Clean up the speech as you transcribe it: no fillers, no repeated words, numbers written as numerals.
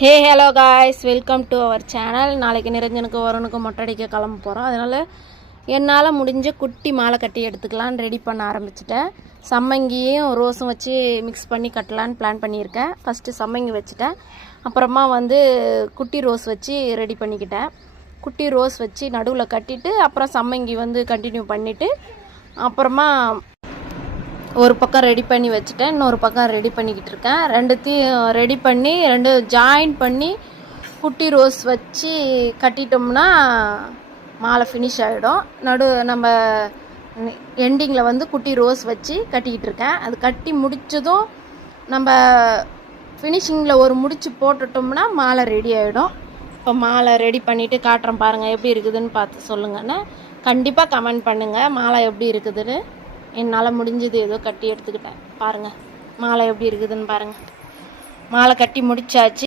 Hey hello guys, welcome to our channel. நாளைக்கு நிரஞ்சனுக்கு வருணுக்கு மொட்டை அடிக்க கிளம்ப போகிறோம். அதனால் என்னால் முடிஞ்ச குட்டி மாலை கட்டி எடுத்துக்கலான்னு ரெடி பண்ண ஆரம்பிச்சிட்டேன். சம்மங்கியும் ரோஸும் வச்சு மிக்ஸ் பண்ணி கட்டலான்னு பிளான் பண்ணியிருக்கேன். ஃபஸ்ட்டு சம்மங்கி வச்சுட்டேன். அப்புறமா குட்டி ரோஸ் வச்சு ரெடி பண்ணிக்கிட்டேன். குட்டி ரோஸ் வச்சு நடுவில் கட்டிட்டு அப்புறம் சம்மங்கி கண்டினியூ பண்ணிவிட்டு அப்புறமா ஒரு பக்கம் ரெடி பண்ணி வச்சுட்டேன். இன்னொரு பக்கம் ரெடி பண்ணிக்கிட்டு இருக்கேன். ரெண்டுத்தையும் ரெடி பண்ணி ஜாயின் பண்ணி குட்டி ரோஸ் வச்சு கட்டிட்டோம்னா மாலை ஃபினிஷ் ஆகிடும். நம்ம எண்டிங்கில் குட்டி ரோஸ் வச்சு கட்டிக்கிட்டு இருக்கேன். அது கட்டி முடித்ததும் நம்ம ஃபினிஷிங்கில் ஒரு முடிச்சு போட்டுட்டோம்னா மாலை ரெடி ஆகிடும். இப்போ மாலை ரெடி பண்ணிவிட்டு காட்டுறேன் பாருங்கள், எப்படி இருக்குதுன்னு பார்த்து சொல்லுங்கன்னு கண்டிப்பாக கமெண்ட் பண்ணுங்கள். மாலை எப்படி இருக்குதுன்னு. என்னால் முடிஞ்சது ஏதோ கட்டி எடுத்துக்கிட்டேன். பாருங்கள் மாலை எப்படி இருக்குதுன்னு பாருங்கள். மாலை கட்டி முடிச்சாச்சு.